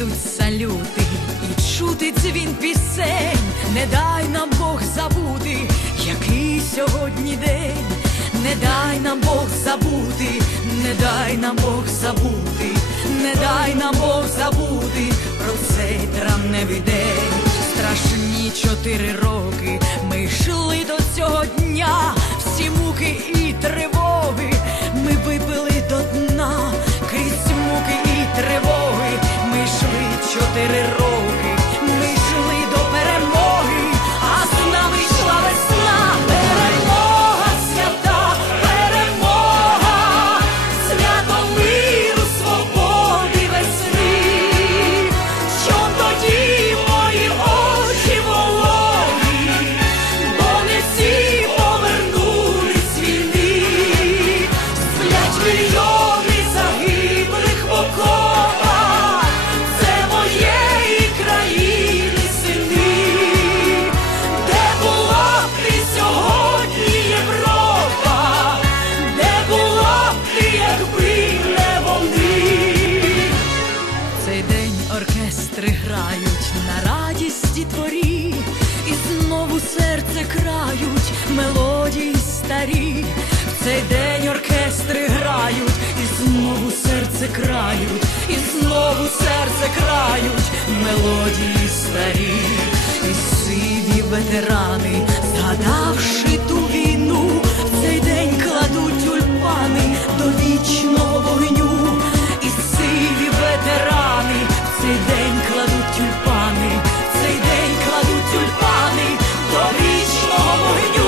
лютий і чути дзвін пісень, не дай нам Бог забути, який сьогодні день, не дай нам Бог забути, не дай нам Бог забути, не дай нам Бог забути. Про цей травневий день. Страшні чотири роки крають мелодії старі, в цей день оркестри грають, і знову серце крають, і знову серце крають мелодії старі, і сиві ветерани, згадавши ту війну, в цей день кладуть тюльпани до вічного вогню, і сиві ветерани, в цей день кладуть тюльпани, в цей день кладуть тюльпани. Торічного вогню.